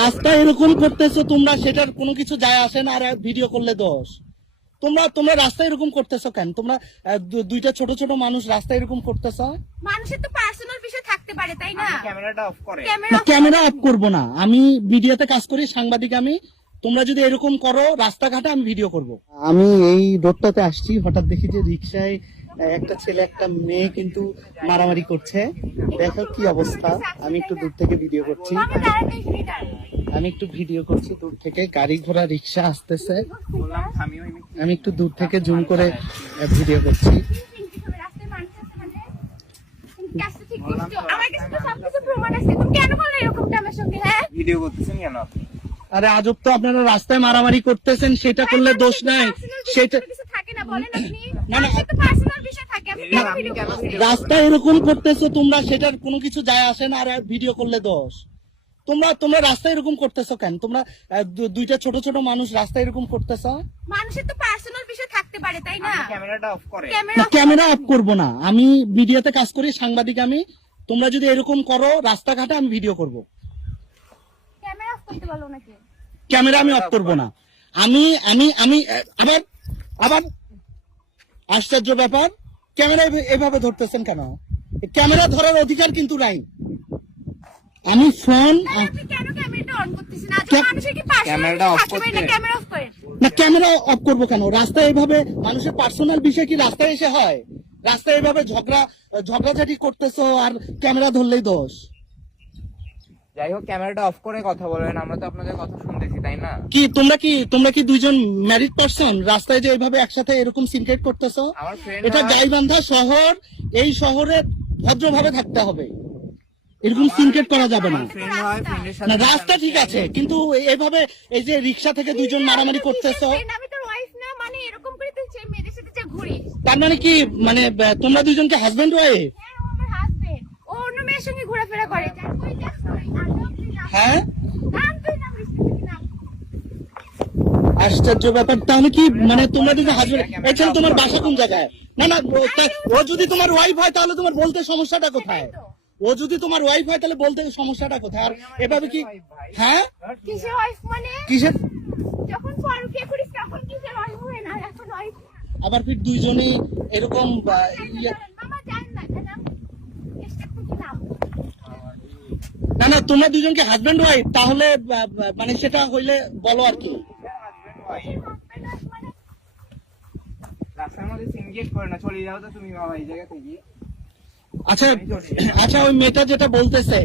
রাস্তা এরকম করতেছো তোমরা, সেটার কোনো কিছু যায় আসে না। আর ভিডিও করলে দোষ। তোমরা রাস্তা এরকম করতেছো কেন? তোমরা দুইটা ছোট ছোট মানুষ রাস্তা এরকম করতেছো। মানুষের তো পার্সোনাল বিষয় থাকতে পারে, তাই না? ক্যামেরাটা অফ করে। ক্যামেরা অফ করবো না, আমি মিডিয়াতে কাজ করি, সাংবাদিক আমি। তোমরা যদি এরকম করো রাস্তাঘাটে, আমি ভিডিও করব। আমি এই রোডটাতে আসছি, হঠাৎ দেখি যে রিক্সায় একটা ছেলে একটা মেয়ে কিন্তু মারামারি করছে। দেখো কি অবস্থা। আমি একটু দূর থেকে ভিডিও করছি, দূর থেকে গাড়ি ঘোড়া রিক্সা আসতেছে, আমি একটু দূর থেকে জুম করে ভিডিও করছি। ভিডিও করতেছেন কেন আপনি? আরে আজব তো, আপনারা রাস্তায় মারামারি করতেছেন, সেটা করলে দোষ নাই। সেটা রাস্তা এরকম করতেছো তোমরা, সেটার কোনো কিছু যায় আসে না। আর ভিডিও করলে দোষ। তোমরা রাস্তা এরকম করতেছো কেন? তোমরা দুইটা ছোট ছোট মানুষ রাস্তা এরকম করতেছো। মানুষের তো পার্সোনাল বিষয় থাকতে পারে, তাই না? ক্যামেরাটা অফ করে। ক্যামেরা অফ করবো না, আমি মিডিয়াতে কাজ করি, সাংবাদিক আমি। তোমরা যদি এরকম করো রাস্তাঘাটে, আমি ভিডিও করব। ক্যামেরা অফ করতে বলো নাকি? ক্যামেরা আমি অফ করবো না। আমি আমি আমি আবার আবার আশ্চর্য ব্যাপার, ক্যামেরা এভাবে ধরতেছেন কেন? ক্যামেরা ধরার অধিকার কিন্তু নাই। আমি ফোন কেন ক্যামেরাটা অন করতেছেন? আজ মানুষের কি ক্যামেরাটা অফ করতে না? ক্যামেরা অফ করেন না, ক্যামেরা অফ করবো কেন? রাস্তায় এভাবে মানুষের পার্সোনাল বিষয় কি রাস্তায় এসে হয়? রাস্তায় এভাবে ঝগড়াঝাটি করতেছো আর ক্যামেরা ধরলেই দোষ। যাই হোক, ক্যামেরাটা অফ করে কথা বলেন, আমরা তো আপনাদের কথা শুনতেছি, তাই না? তোমরা কি দুইজন ম্যারিড পারসন? রাস্তায় যে এইভাবে একসাথে এরকম সিনক্রেট করতেছো, আমার ফ্রেন্ড এটা গাইবান্ধা শহর, এই শহরে ভদ্রভাবে থাকতে হবে, এরকম সিনক্রেট করা যাবে না। না, রাস্তা ঠিক আছে, কিন্তু এইভাবে এই যে রিক্সা থেকে দুইজন মারামারি করতেছো, আমি তোর ওয়াইফ না, মানে এরকম করে তুই যে মেয়েদের সাথে যে ঘুরিস। তার মানে কি, মানে তোমরা দুইজনকে হাজবেন্ড ওয়াইফ? হ্যাঁ, ও আমার হাজবেন্ড। ও অন্য মেয়ের সঙ্গে ঘোরাফেরা করে। হ্যাঁ, নাম তুই নাম রিস্তা নাম। আশ্চর্য ব্যাপার। তাহলে কি মানে তোমরা দুজন হাজবেন্ড? এছাড়া তোমার বাসা কোন জায়গায়? না না, ও যদি তোমার ওয়াইফ হয় তাহলে তোমার বলতে সমস্যাটা কোথায়? ও যদি তোমার ওয়াইফ হয় তাহলে বলতে সমস্যাটা কোথায়? আর এভাবে কি? হ্যাঁ, কিসের ওয়াইফ মানে? কিসের? যখন ফারুকে করিস তখন কিসের ওয়াইফ হয় না, এখন ওয়াইফ। আবার ফির দুইজনেই এরকম মামা জান না নাম স্টেপ কি নাম? না না, তোমরা দুজনকে হাজবেন্ড ওয়াইফ, তাহলে মানে সেটা হইলে বলো আর কি। রাস্তার মধ্যে সিনগেট করে না, চলে যাও তো তুমি বাবা এই জায়গা থেকে। আচ্ছা, ওই মেয়েটা যেটা বলতেছে